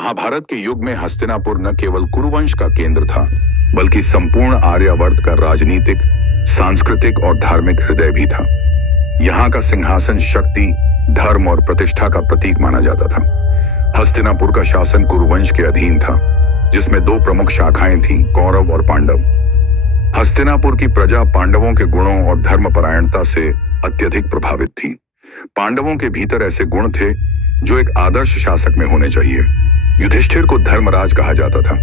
महाभारत के युग में हस्तिनापुर न केवल कुरुवंश का केंद्र था, बल्कि संपूर्ण आर्यावर्त का राजनीतिक, सांस्कृतिक और धार्मिक हृदय भी था। यहाँ का सिंहासन शक्ति, धर्म और प्रतिष्ठा का प्रतीक माना जाता था। हस्तिनापुर का शासन कुरुवंश के अधीन था, जिसमें दो प्रमुख शाखाएं थीं, कौरव और पांडव। हस्तिनापुर की प्रजा पांडवों के गुणों और धर्मपरायणता से अत्यधिक प्रभावित थी। पांडवों के भीतर ऐसे गुण थे जो एक आदर्श शासक में होने चाहिए। युधिष्ठिर को धर्मराज कहा जाता था।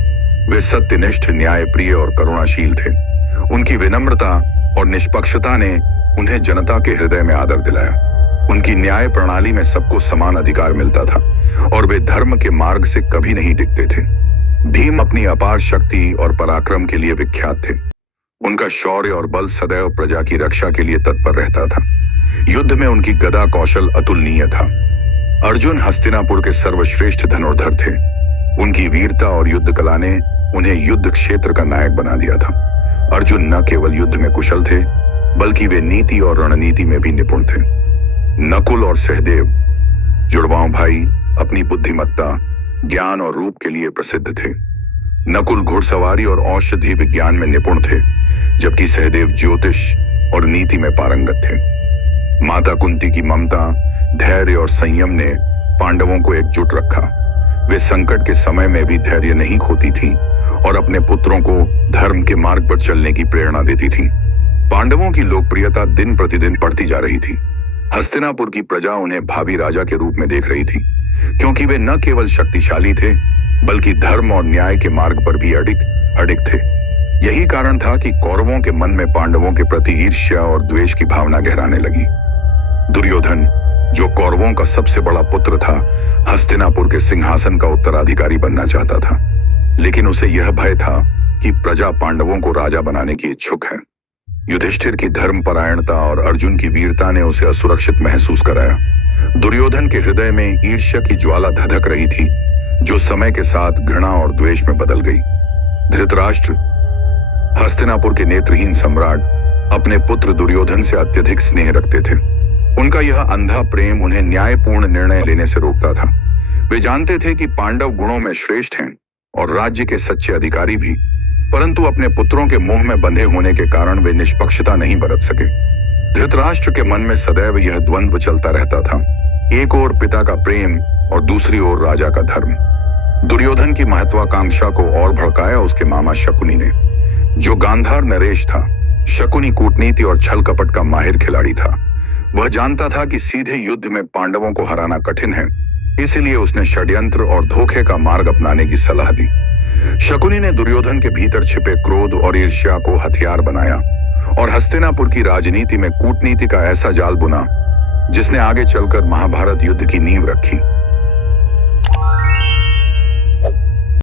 वे सत्यनिष्ठ, न्यायप्रिय और करुणाशील थे। उनकी विनम्रता और निष्पक्षता ने उन्हें जनता के हृदय में आदर दिलाया। उनकी न्याय प्रणाली में सबको समान अधिकार मिलता था और वे धर्म के मार्ग से कभी नहीं डिगते थे। भीम अपनी अपार शक्ति और पराक्रम के लिए विख्यात थे। उनका शौर्य और बल सदैव प्रजा की रक्षा के लिए तत्पर रहता था। युद्ध में उनकी गदा कौशल अतुलनीय था। अर्जुन हस्तिनापुर के सर्वश्रेष्ठ धनुर्धर थे। उनकी वीरता और युद्ध कला ने उन्हें युद्ध क्षेत्र का नायक बना दिया था। अर्जुन न केवल युद्ध में कुशल थे, बल्कि वे नीति और रणनीति में भी निपुण थे। नकुल और सहदेव, जुड़वांव भाई, अपनी बुद्धिमत्ता, ज्ञान और रूप के लिए प्रसिद्ध थे। नकुल घुड़सवारी और औषधि विज्ञान में निपुण थे, जबकि सहदेव ज्योतिष और नीति में पारंगत थे। माता कुंती की ममता, धैर्य और संयम ने पांडवों को एकजुट रखा। वे संकट के समय में भी धैर्य नहीं खोती थीं और अपने पुत्रों को धर्म के मार्ग पर चलने की प्रेरणा देती थीं। पांडवों की लोकप्रियता दिन प्रतिदिन बढ़ती जा रही थी। हस्तिनापुर की प्रजा उन्हें भावी राजा के रूप में देख रही थी, क्योंकि वे न केवल शक्तिशाली थे, बल्कि धर्म और न्याय के मार्ग पर भी अडिग थे। यही कारण था कि कौरवों के मन में पांडवों के प्रति ईर्ष्या और द्वेष की भावना गहराने लगी। दुर्योधन, जो कौरवों का सबसे बड़ा पुत्र था, हस्तिनापुर के सिंहासन का उत्तराधिकारी बनना चाहता था, लेकिन उसे यह भय था कि प्रजा पांडवों को राजा बनाने की इच्छुक है। युधिष्ठिर की धर्मपरायणता और अर्जुन की वीरता ने उसे असुरक्षित महसूस कराया। दुर्योधन के हृदय में ईर्ष्या की ज्वाला धधक रही थी, जो समय के साथ घृणा और द्वेष में बदल गई। धृतराष्ट्र, हस्तिनापुर के नेत्रहीन सम्राट, अपने पुत्र दुर्योधन से अत्यधिक स्नेह रखते थे। उनका यह अंधा प्रेम उन्हें न्यायपूर्ण निर्णय लेने से रोकता था। वे जानते थे कि पांडव गुणों में श्रेष्ठ हैं और राज्य के सच्चे अधिकारी भी, परंतु अपने पुत्रों के मोह में बंधे होने के कारण वे निष्पक्षता नहीं बरत सके। धृतराष्ट्र के मन में सदैव यह द्वंद्व चलता रहता था, एक ओर पिता का प्रेम और दूसरी ओर राजा का धर्म। दुर्योधन की महत्वाकांक्षा को और भड़काया उसके मामा शकुनी ने, जो गांधार नरेश था। शकुनी कूटनीति और छल कपट का माहिर खिलाड़ी था। वह जानता था कि सीधे युद्ध में पांडवों को हराना कठिन है, इसलिए उसने षड्यंत्र और धोखे का मार्ग अपनाने की सलाह दी। शकुनी ने दुर्योधन के भीतर छिपे क्रोध और ईर्ष्या को हथियार बनाया और हस्तिनापुर की राजनीति में कूटनीति का ऐसा जाल बुना, जिसने आगे चलकर महाभारत युद्ध की नींव रखी।